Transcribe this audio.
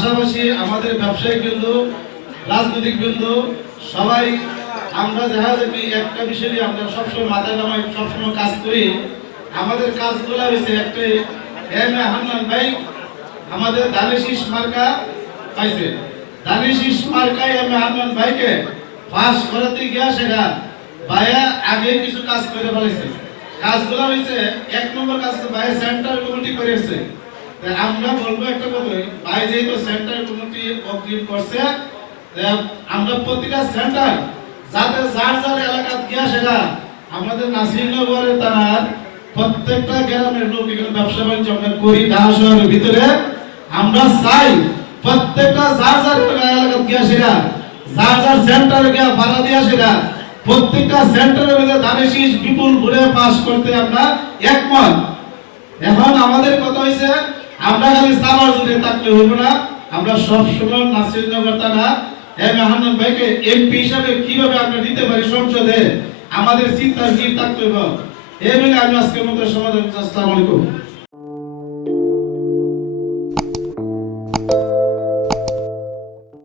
পাশাপাশি আমাদের ব্যবসায়ী বিন্দু, রাজনৈতিক বিন্দু, সবাই আমরা দেখা যাবে একটা বিষয় আমরা সবসময় মাথায় নামাই সবসময় কাজ করি। আমাদের কাজগুলো হয়েছে একটা এম এ হান্নান ভাই আমাদের দানিশিস মার্কা পাইছে। দানিশিস মার্কায় এম এ হান্নান ভাইকে পাস করাতে গিয়া সেটা ভাইয়া আগে কিছু কাজ করে ফেলেছে। কাজগুলো হয়েছে এক নম্বর কাজ ভাইয়া সেন্টার কমিটি করেছে। আমরা বলব একটা কথা ভাই যেহেতু সেন্টার কমিটি অগ্রিম করছে আমরা প্রতিটা সেন্টার যাতে যার যার এলাকা গিয়া সেটা আমাদের নাসিরনগরের থানার প্রত্যেকটা গ্রামের লোক এখানে ব্যবসা বাণিজ্য আমরা করি, ঢাকা শহরের ভিতরে। আমরা চাই প্রত্যেকটা যার যার এলাকা গিয়া সেটা যার যার সেন্টারে গিয়া ভাড়া দিয়া সেটা প্রত্যেকটা সেন্টারের মধ্যে দানেশিস বিপুল ঘুরে পাস করতে আমরা একমত। এখন আমাদের কথা হইছে আমরা খালি সাবার জুড়ে থাকলে হইব না। আমরা সব সময় নাসিরনগর তারা এম আহমদ ভাইকে এমপি হিসাবে কীভাবে আমরা নিতে পারি সংসদে? আমাদের চিন্তা কি থাকতে হবে? এই বলে আমি আজকের মতো সমাধান আসসালামু আলাইকুম।